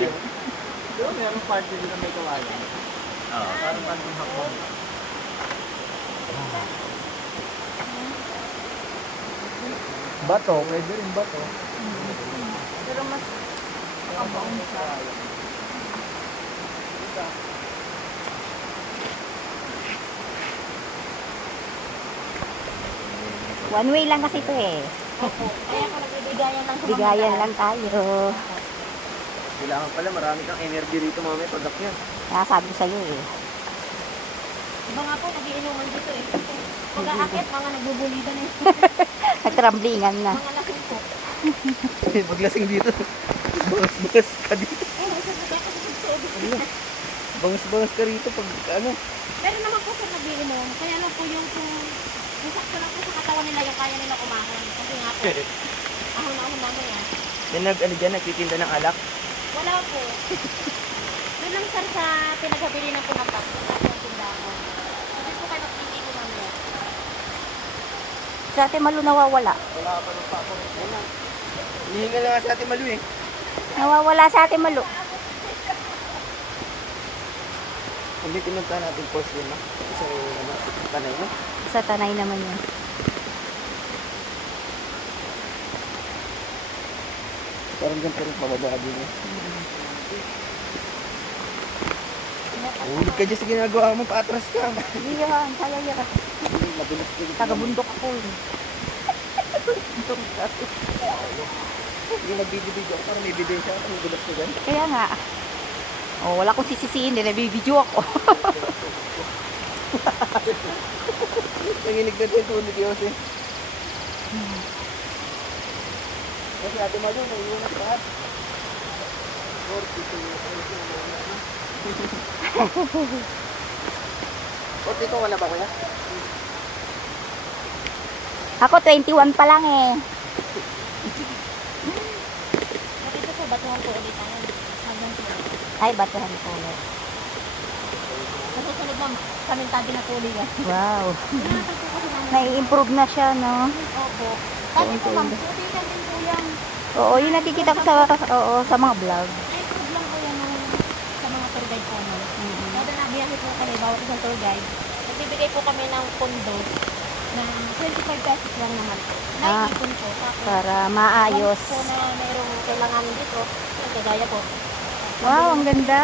Doon, meron party din na may kawayan. Oo. Parang kantong hapon. Bato, pwede rin bato. Pero mas kabaon siya. One way lang kasi ito eh. Opo. Kaya ako nagbibigayan lang sa mga Bigayan daan. lang tayo. Kailangan pala marami kang energy rito mamaya pag akyat. Kaya sabi ko sa'yo eh. Iba nga po, nagiinuman dito eh. Pag aakit, mga nagbubulitan eh. Nagtramblingan na. Mga lasing po. Paglasing dito. Bangas-bangas ka dito. Bangas-bangas ka rito pag ano. Meron naman po sir nagiinom. Kaya lang po yung sakto lang po sa katawan nila yung kaya nila kumain. Kasi nga po, ahon-ahon naman yan. Yan dyan, nagtitinda ng alak. Wala po. Doon lang sir sa pinaghabili ng punapak. Doon lang po ang tindahan. Hindi po kayo magpili ko mamaya. Sa atin malo nawawala. Wala pa nung pa ako. Hinihingal na nga sa atin Malu eh. Nawawala sa atin malo. Hindi pinunta natin post yun, no? Sa ano, tanay mo. Sa tanay naman yun. Parang ganito rin pababa din eh. Ulit ka dyan sa ginagawa mo, paatras ka. Hindi yan, kaya yan. Mabilis ka dito. Tagabundok ako. Hindi nagbibideo ako, parang may video siya. Ang gulas ko dyan. Kaya nga. Oh, wala akong sisisiin din. Nabibidyo ako. Nanginig na din tulog yun kasi. Kasi ate Malu, nanginig lahat. 42 ka na ba kuya? Ako 21 pa lang eh. Dito po, batuhan po ulit tayo. Hanggang po. Ay, batuhan ko ulit. Sa susunod ma'am, samintabi na po ulit yan. Wow. Pinatag po kasi namin. Nai-improve na siya, no? Opo. Dati po ma'am, puti din po yan. Oo, yung nakikita ko sa mga vlog. Na-improve lang po yan sa mga tour guide po ma'am. Kada nabiyahe po kami, bawat isang tour guide, nagbibigay po kami ng pondo na 25 pesos lang naman. Naipon po. Tapos, Para maayos. once po na mayroong kailangan dito, kagaya po. Wow, ang ganda.